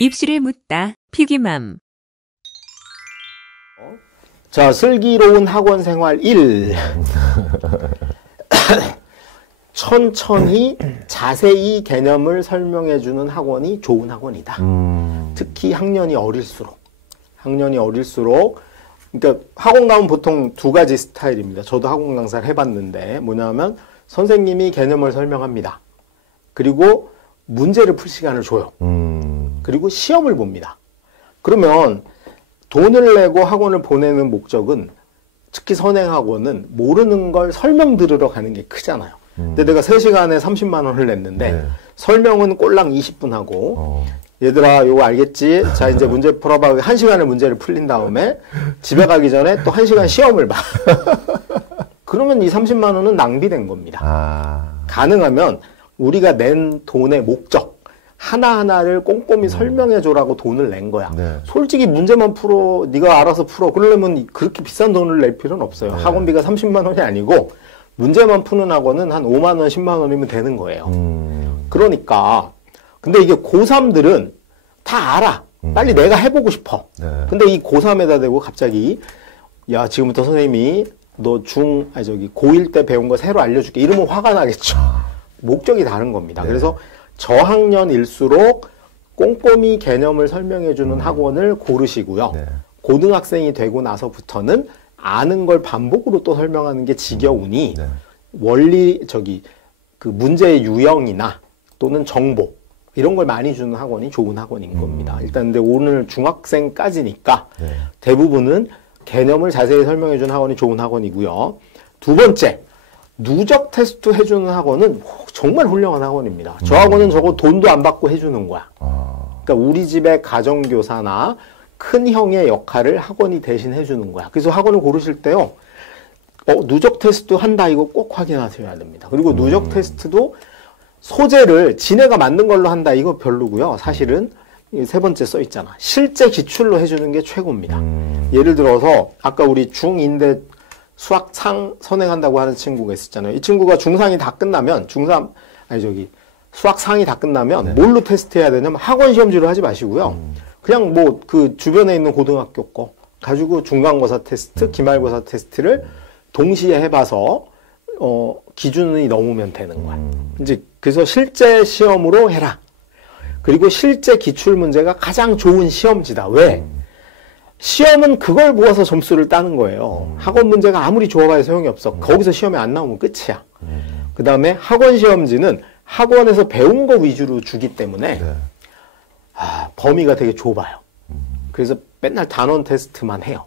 입술을 묻다 피기맘. 자, 슬기로운 학원 생활 1. 천천히 자세히 개념을 설명해주는 학원이 좋은 학원이다. 특히 학년이 어릴수록. 그러니까 학원 가면 보통 두 가지 스타일입니다. 저도 학원 강사를 해봤는데 뭐냐면 선생님이 개념을 설명합니다. 그리고 문제를 풀 시간을 줘요. 그리고 시험을 봅니다. 그러면 돈을 내고 학원을 보내는 목적은, 특히 선행학원은 모르는 걸 설명 들으러 가는 게 크잖아요. 근데 내가 3시간에 30만 원을 냈는데 네. 설명은 꼴랑 20분 하고 얘들아 요거 알겠지? 자 이제 문제 풀어봐. 1시간의 문제를 풀린 다음에 집에 가기 전에 또 1시간 시험을 봐. 그러면 이 30만 원은 낭비된 겁니다. 가능하면 우리가 낸 돈의 목적 하나하나를 꼼꼼히 설명해줘라고 돈을 낸 거야. 네. 솔직히 문제만 풀어, 네가 알아서 풀어. 그러려면 그렇게 비싼 돈을 낼 필요는 없어요. 네. 학원비가 30만 원이 아니고 문제만 푸는 학원은 한 5만 원, 10만 원이면 되는 거예요. 그러니까 근데 이게 고3들은 다 알아. 빨리 내가 해보고 싶어. 네. 근데 이 고3에다 대고 갑자기 야 지금부터 선생님이 너 고1 때 배운 거 새로 알려줄게. 이러면 화가 나겠죠. 목적이 다른 겁니다. 네. 그래서 저학년일수록 꼼꼼히 개념을 설명해주는 학원을 고르시고요. 네. 고등학생이 되고 나서부터는 아는 걸 반복으로 또 설명하는 게 지겨우니 네. 원리 그 문제의 유형이나 또는 정보 이런 걸 많이 주는 학원이 좋은 학원인 겁니다. 일단 근데 오늘 중학생까지니까 네. 대부분은 개념을 자세히 설명해 주는 학원이 좋은 학원이고요. 두 번째, 누적 테스트 해주는 학원은 정말 훌륭한 학원입니다. 저 학원은 저거 돈도 안 받고 해주는 거야. 그러니까 우리 집의 가정교사나 큰 형의 역할을 학원이 대신 해주는 거야. 그래서 학원을 고르실 때요. 누적 테스트 한다 이거 꼭 확인하셔야 됩니다. 그리고 누적 테스트도 소재를 지네가 만든 걸로 한다 이거 별로고요. 사실은 세 번째 써 있잖아. 실제 기출로 해주는 게 최고입니다. 예를 들어서 아까 우리 중2인데 수학상 선행한다고 하는 친구가 있었잖아요. 이 친구가 중3이 다 끝나면 수학상이 다 끝나면 네. 뭘로 테스트해야 되냐면 학원 시험지로 하지 마시고요. 그냥 뭐 그 주변에 있는 고등학교 거 가지고 중간고사 테스트, 기말고사 테스트를 동시에 해봐서 기준이 넘으면 되는 거야. 이제 그래서 실제 시험으로 해라. 그리고 실제 기출 문제가 가장 좋은 시험지다. 왜? 시험은 그걸 모아서 점수를 따는 거예요. 학원 문제가 아무리 좋아봐야 소용이 없어. 거기서 시험에 안 나오면 끝이야. 그 다음에 학원 시험지는 학원에서 배운 거 위주로 주기 때문에 네. 범위가 되게 좁아요. 그래서 맨날 단원 테스트만 해요.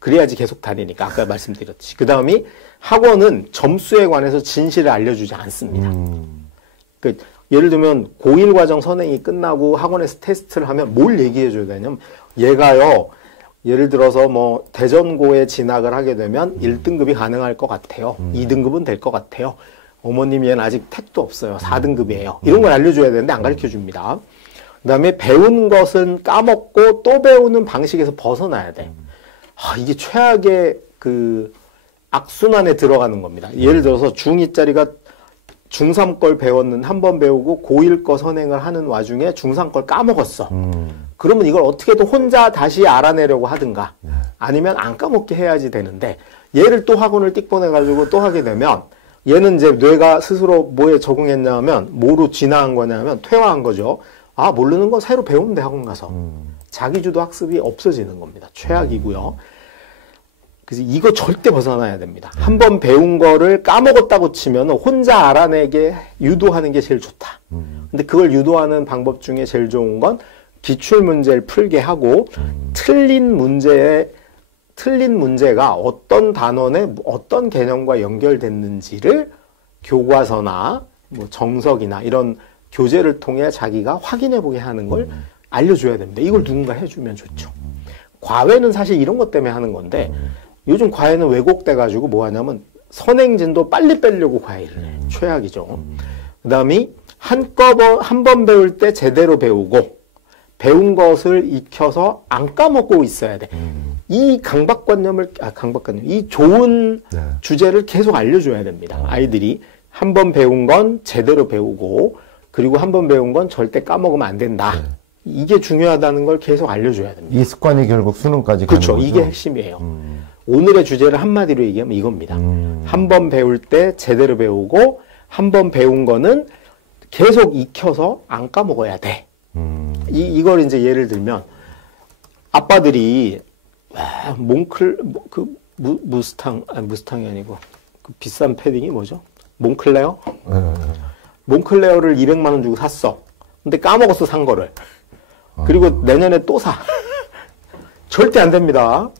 그래야지 계속 다니니까 아까 말씀드렸지. 그 다음이 학원은 점수에 관해서 진실을 알려주지 않습니다. 그 예를 들면 고1 과정 선행이 끝나고 학원에서 테스트를 하면 뭘 얘기해 줘야 되냐면 얘가요 예를 들어서 뭐 대전고에 진학을 하게 되면 1등급이 가능할 것 같아요. 2등급은 될 것 같아요. 어머님이 얘는 아직 택도 없어요. 4등급이에요. 이런 걸 알려줘야 되는데 안 가르쳐 줍니다. 그 다음에 배운 것은 까먹고 또 배우는 방식에서 벗어나야 돼. 이게 최악의 그 악순환에 들어가는 겁니다. 예를 들어서 중2짜리가 중3 걸 한 번 배우고 고1 거 선행을 하는 와중에 중3 걸 까먹었어. 그러면 이걸 어떻게든 혼자 다시 알아내려고 하든가 아니면 안 까먹게 해야지 되는데 얘를 또 학원을 띡 보내가지고 또 하게 되면 얘는 이제 뇌가 스스로 뭐에 적응했냐면 뭐로 진화한 거냐면 퇴화한 거죠. 모르는 거 새로 배우면 돼 학원 가서. 자기주도 학습이 없어지는 겁니다. 최악이고요. 그래서 이거 절대 벗어나야 됩니다. 한 번 배운 거를 까먹었다고 치면 혼자 알아내게 유도하는 게 제일 좋다. 근데 그걸 유도하는 방법 중에 제일 좋은 건 기출 문제를 풀게 하고 틀린 문제가 어떤 단원의 어떤 개념과 연결됐는지를 교과서나 뭐 정석이나 이런 교재를 통해 자기가 확인해 보게 하는 걸 알려줘야 됩니다. 이걸 누군가 해주면 좋죠. 과외는 사실 이런 것 때문에 하는 건데 요즘 과외는 왜곡돼가지고 뭐 하냐면 선행진도 빨리 빼려고 과외를 해. 최악이죠. 그 다음에 한 번 배울 때 제대로 배우고 배운 것을 익혀서 안 까먹고 있어야 돼. 이 이 좋은 네. 주제를 계속 알려줘야 됩니다. 아이들이 한 번 배운 건 제대로 배우고 그리고 한 번 배운 건 절대 까먹으면 안 된다. 이게 중요하다는 걸 계속 알려줘야 됩니다. 이 습관이 결국 수능까지 가는 그렇죠. 거죠? 이게 핵심이에요. 오늘의 주제를 한마디로 얘기하면 이겁니다. 한 번 배울 때 제대로 배우고 한 번 배운 거는 계속 익혀서 안 까먹어야 돼. 이걸 이제 예를 들면 아빠들이 무스탕이 아니고 그 비싼 패딩이 뭐죠? 몽클레어? 몽클레어를 200만 원 주고 샀어. 근데 까먹었어, 산 거를. 그리고 내년에 또 사. 절대 안 됩니다.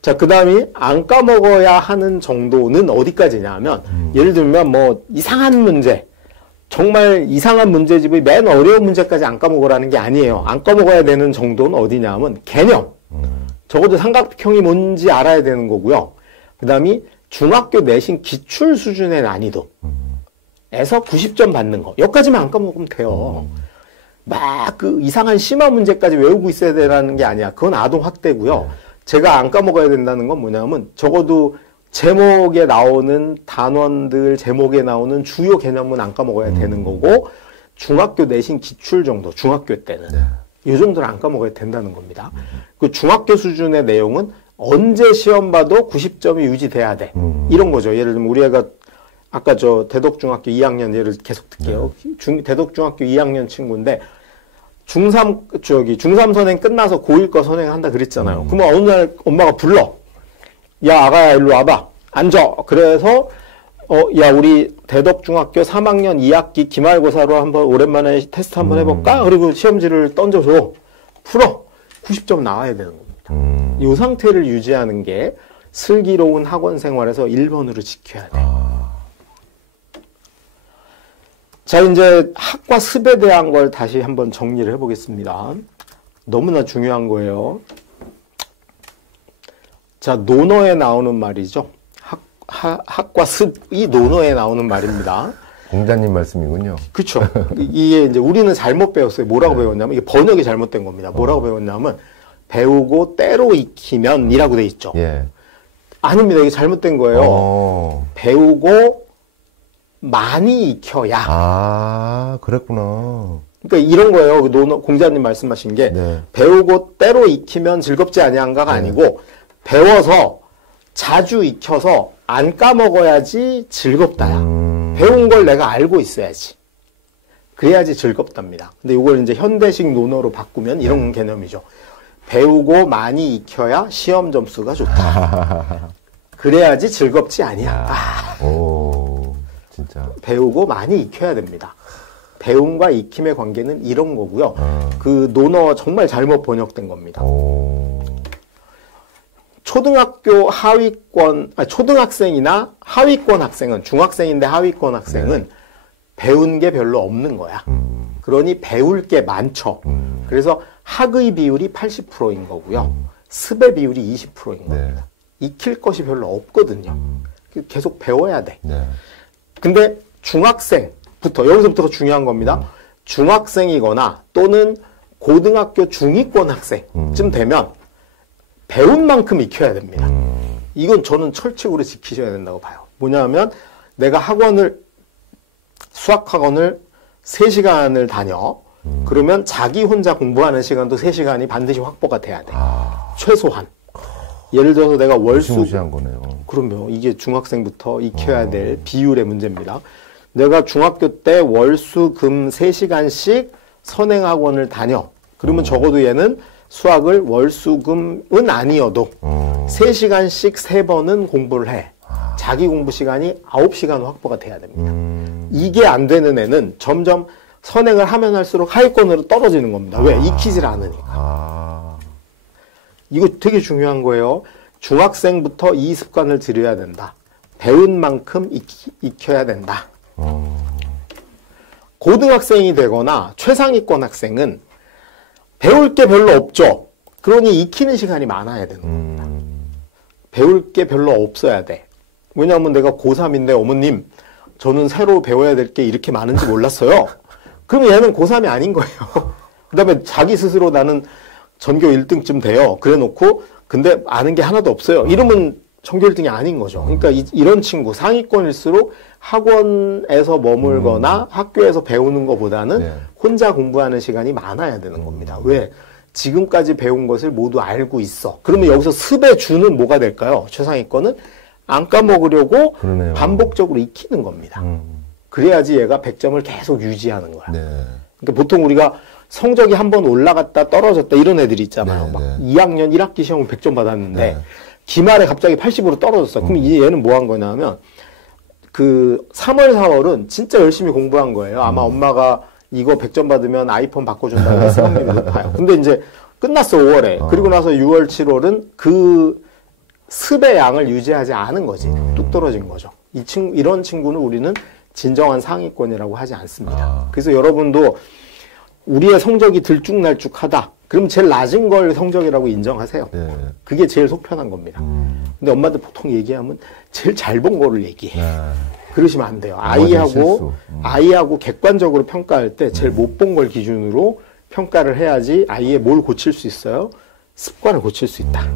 자, 그 다음이 안 까먹어야 하는 정도는 어디까지냐 하면, 예를 들면 뭐, 이상한 문제. 정말 이상한 문제집의 맨 어려운 문제까지 안 까먹으라는 게 아니에요. 안 까먹어야 되는 정도는 어디냐 하면, 개념. 적어도 삼각형이 뭔지 알아야 되는 거고요. 그 다음이 중학교 내신 기출 수준의 난이도. 에서 90점 받는 거. 여기까지만 안 까먹으면 돼요. 막 그 이상한 심화 문제까지 외우고 있어야 되라는 게 아니야. 그건 아동 학대고요. 제가 안 까먹어야 된다는 건 뭐냐면 적어도 제목에 나오는 단원들, 제목에 나오는 주요 개념은 안 까먹어야 되는 거고 중학교 내신 기출 정도, 중학교 때는 이 정도는 안 까먹어야 된다는 겁니다. 그 중학교 수준의 내용은 언제 시험 봐도 90점이 유지돼야 돼. 이런 거죠. 예를 들면 우리 애가 아까 저 대덕중학교 2학년 예를 계속 들게요. 대덕중학교 2학년 친구인데 중3 선행 끝나서 고1 거 선행한다 그랬잖아요. 그러면 어느 날 엄마가 불러. 야, 아가야, 일로 와봐. 앉아. 그래서, 야, 우리 대덕중학교 3학년 2학기 기말고사로 한번 오랜만에 테스트 한번 해볼까? 그리고 시험지를 던져줘. 풀어. 90점 나와야 되는 겁니다. 이 상태를 유지하는 게 슬기로운 학원 생활에서 1번으로 지켜야 돼. 자, 이제 학과 습에 대한 걸 다시 한번 정리를 해보겠습니다. 너무나 중요한 거예요. 자, 논어에 나오는 말이죠. 학과 습이 논어에 나오는 말입니다. 공자님 말씀이군요. 그렇죠. 이게 이제 우리는 잘못 배웠어요. 뭐라고 배웠냐면 이게 번역이 잘못된 겁니다. 뭐라고 배웠냐면 배우고 때로 익히면이라고 돼 있죠. 예. 아닙니다. 이게 잘못된 거예요. 배우고 많이 익혀야. 아, 그랬구나. 그러니까 이런 거예요. 논어, 공자님 말씀하신 게 배우고 때로 익히면 즐겁지 아니한가가 아니고 배워서 자주 익혀서 안 까먹어야지 즐겁다야. 배운 걸 내가 알고 있어야지. 그래야지 즐겁답니다. 근데 이걸 이제 현대식 논어로 바꾸면 이런 개념이죠. 배우고 많이 익혀야 시험 점수가 좋다. 그래야지 즐겁지 아니한가. 오, 진짜. 배우고 많이 익혀야 됩니다. 배움과 익힘의 관계는 이런 거고요. 그 논어 정말 잘못 번역된 겁니다. 초등학교 초등학생이나 하위권 학생은, 중학생인데 하위권 학생은 배운 게 별로 없는 거야. 그러니 배울 게 많죠. 그래서 학의 비율이 80%인 거고요. 습의 비율이 20%인 겁니다. 익힐 것이 별로 없거든요. 계속 배워야 돼. 근데 중학생부터, 여기서부터가 중요한 겁니다. 중학생이거나 또는 고등학교 중위권 학생쯤 되면 배운 만큼 익혀야 됩니다. 이건 저는 철칙으로 지키셔야 된다고 봐요. 뭐냐면 내가 수학학원을 3시간을 다녀. 그러면 자기 혼자 공부하는 시간도 3시간이 반드시 확보가 돼야 돼. 최소한. 예를 들어서 내가 무시무시한 거네요. 그럼요. 이게 중학생부터 익혀야 될 비율의 문제입니다. 내가 중학교 때 월수금 3시간씩 선행학원을 다녀. 그러면 적어도 얘는 수학을 월수금은 아니어도 3시간씩 3번은 공부를 해. 자기 공부 시간이 9시간 확보가 돼야 됩니다. 이게 안 되는 애는 점점 선행을 하면 할수록 하위권으로 떨어지는 겁니다. 왜? 익히질 않으니까. 이거 되게 중요한 거예요. 중학생부터 이 습관을 들여야 된다. 배운 만큼 익혀야 된다. 고등학생이 되거나 최상위권 학생은 배울 게 별로 없죠. 그러니 익히는 시간이 많아야 되는 겁니다. 배울 게 별로 없어야 돼. 왜냐하면 내가 고3인데 어머님 저는 새로 배워야 될 게 이렇게 많은지 몰랐어요. 그러면 얘는 고3이 아닌 거예요. 그 다음에 자기 스스로 나는 전교 1등쯤 돼요. 그래 놓고 근데 아는 게 하나도 없어요. 이러면 전교 1등이 아닌 거죠. 그러니까 이런 친구, 상위권일수록 학원에서 머물거나 학교에서 배우는 것보다는 네. 혼자 공부하는 시간이 많아야 되는 겁니다. 왜? 지금까지 배운 것을 모두 알고 있어. 그러면 여기서 습의 주는 뭐가 될까요? 최상위권은 안 까먹으려고 그러네요. 반복적으로 익히는 겁니다. 그래야지 얘가 100점을 계속 유지하는 거야. 네. 그러니까 보통 우리가 성적이 한번 올라갔다 떨어졌다 이런 애들이 있잖아요. 네, 막 네. 2학년 1학기 시험을 100점 받았는데 네. 기말에 갑자기 80으로 떨어졌어. 그럼 이제 얘는 뭐 한 거냐면 그 3월, 4월은 진짜 열심히 공부한 거예요. 아마 엄마가 이거 100점 받으면 아이폰 바꿔준다고 했을 확률이 높아요. 근데 이제 끝났어, 5월에. 그리고 나서 6월, 7월은 그 습의 양을 유지하지 않은 거지. 뚝 떨어진 거죠. 이런 친구는 우리는 진정한 상위권이라고 하지 않습니다. 그래서 여러분도 우리의 성적이 들쭉날쭉하다. 그럼 제일 낮은 걸 성적이라고 인정하세요. 네. 그게 제일 속편한 겁니다. 근데 엄마들 보통 얘기하면 제일 잘 본 거를 얘기해. 네. 그러시면 안 돼요. 실수. 아이하고 객관적으로 평가할 때 제일 못 본 걸 기준으로 평가를 해야지 아이의 뭘 고칠 수 있어요? 습관을 고칠 수 있다.